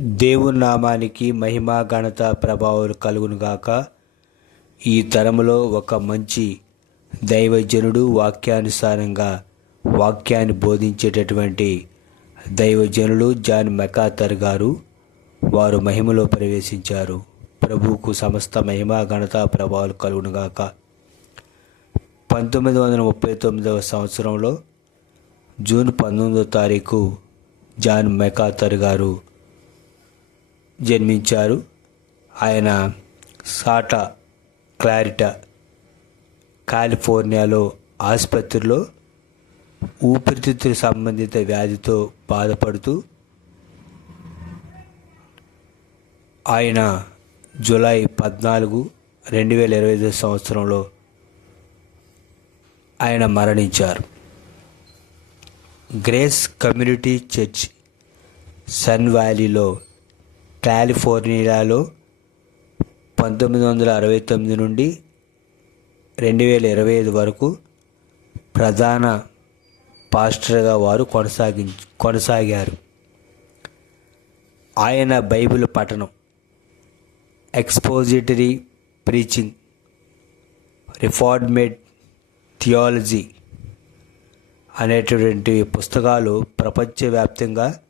దేవుని నామానికి మహిమ ఘనత ప్రభావాలు కలుగునుగాక ఈ తరములో ఒక మంచి దైవజనుడు వాక్యానుసారంగా వాక్యాన్ని బోధించేటటువంటి దైవజనులు జాన్ మెకాతర్ గారు వారు మహిమలో ప్రవేశించారు. ప్రభువుకు సమస్త మహిమ ఘనత ప్రభావాలు కలుగునుగాక పంతొమ్మిది వందల ముప్పై తొమ్మిదవ సంవత్సరంలో జూన్ పంతొమ్మిదవ తారీఖు జాన్ మెకాతర్ గారు జన్మించారు. ఆయన సాటా క్లారిటా కాలిఫోర్నియాలో ఆసుపత్రిలో ఊపిరితిత్తుల సంబంధిత వ్యాధితో బాధపడుతూ ఆయన జూలై పద్నాలుగు రెండు వేల ఇరవై ఐదు సంవత్సరంలో ఆయన మరణించారు. గ్రేస్ కమ్యూనిటీ చర్చ్ సన్ వ్యాలీలో కాలిఫోర్నియాలో పంతొమ్మిది వందల అరవై తొమ్మిది నుండి రెండు వేల ఇరవై ఐదు వరకు ప్రధాన పాస్టర్గా వారు కొనసాగి కొనసాగారు. ఆయన బైబిల్ పఠనం ఎక్స్పోజిటరీ ప్రీచింగ్ రిఫార్మేట్ థియాలజీ అనేటటువంటి పుస్తకాలు ప్రపంచవ్యాప్తంగా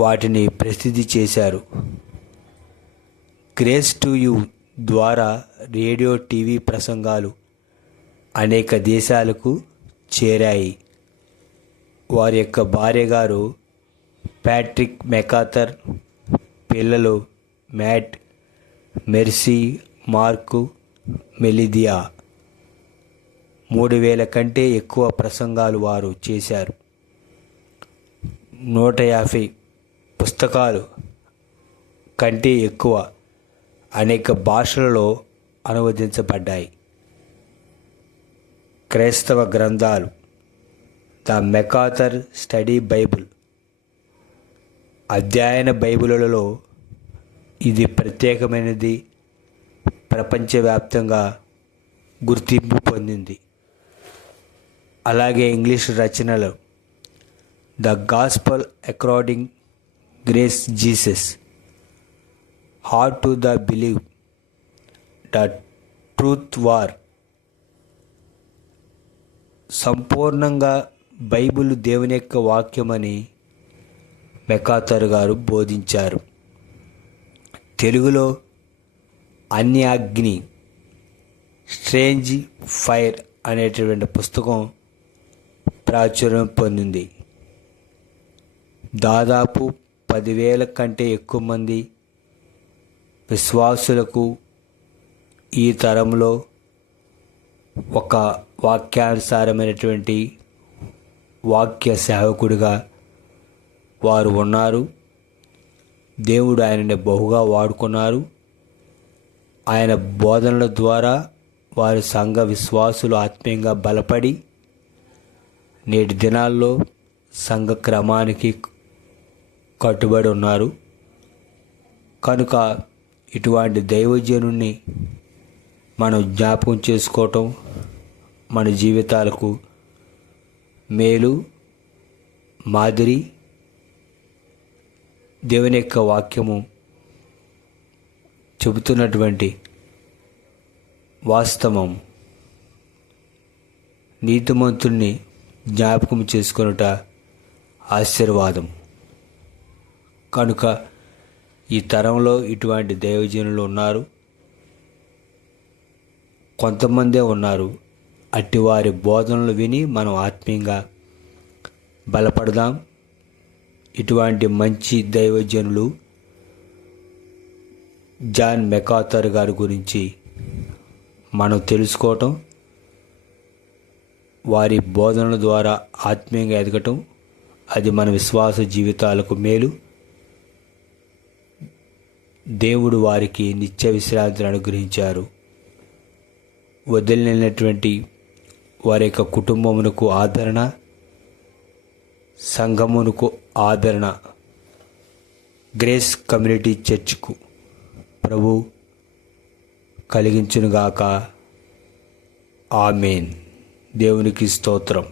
వాటిని ప్రసిద్ధి చేశారు. గ్రేస్ టు యూ ద్వారా రేడియో టీవీ ప్రసంగాలు అనేక దేశాలకు చేరాయి. వారి యొక్క భార్య గారు ప్యాట్రిక్ మెకాథర్ పిల్లలు మ్యాట్ మెర్సీ మార్కు మెలిదియా మూడు వేల కంటే ఎక్కువ ప్రసంగాలు వారు చేశారు. నూట యాభై పుస్తకాలు కంటే ఎక్కువ అనేక భాషలలో అనువదించబడ్డాయి. క్రైస్తవ గ్రంథాలు ద మెకాథర్ స్టడీ బైబిల్ అధ్యయన బైబిలులలో ఇది ప్రత్యేకమైనది ప్రపంచవ్యాప్తంగా గుర్తింపు పొందింది. అలాగే ఇంగ్లీష్ రచనలు the gospel according grace Jesus heart to the believe the truth war సంపూర్ణంగా బైబిల్ దేవుని యొక్క వాక్యమని మెకాతర్ గారు బోధించారు. తెలుగులో అన్యాగ్ని స్ట్రేంజ్ ఫైర్ అనేటటువంటి పుస్తకం ప్రాచుర్యం పొందింది. దాదాపు పదివేల కంటే ఎక్కువ మంది విశ్వాసులకు ఈ తరంలో ఒక వాక్యానుసారమైనటువంటి వాక్య సేవకుడిగా వారు ఉన్నారు. దేవుడు ఆయనని బహుగా వాడుకున్నారు. ఆయన బోధనల ద్వారా వారి సంఘ విశ్వాసులు ఆత్మీయంగా బలపడి నేటి దినాల్లో సంఘ క్రమానికి కట్టుబడి ఉన్నారు. కనుక ఇటువంటి దైవజనుణ్ణి మనం జ్ఞాపకం చేసుకోవటం మన జీవితాలకు మేలు మాదిరి. దేవుని యొక్క వాక్యము చెబుతున్నటువంటి వాస్తవం నీతిమంతుణ్ణి జ్ఞాపకం చేసుకొనుట ఆశీర్వాదం. కనుక ఈ తరంలో ఇటువంటి దైవజనులు ఉన్నారు. కొంతమందే ఉన్నారు. అట్టివారి బోధనలు విని మనం ఆత్మీయంగా బలపడదాం. ఇటువంటి మంచి దైవజనులు జాన్ మెకాథర్ గారి గురించి మనం తెలుసుకోవటం వారి బోధనల ద్వారా ఆత్మీయంగా ఎదగటం అది మన విశ్వాస జీవితాలకు మేలు. దేవుడు వారికి నిత్య విశ్రాంతిని అనుగ్రహించారు. వదిలినటువంటి వారి యొక్క కుటుంబమునకు ఆదరణ సంఘమునకు ఆదరణ. గ్రేస్ కమ్యూనిటీ చర్చ్కు ప్రభు కలిగించునుగాక. ఆమెన్. దేవునికి స్తోత్రం.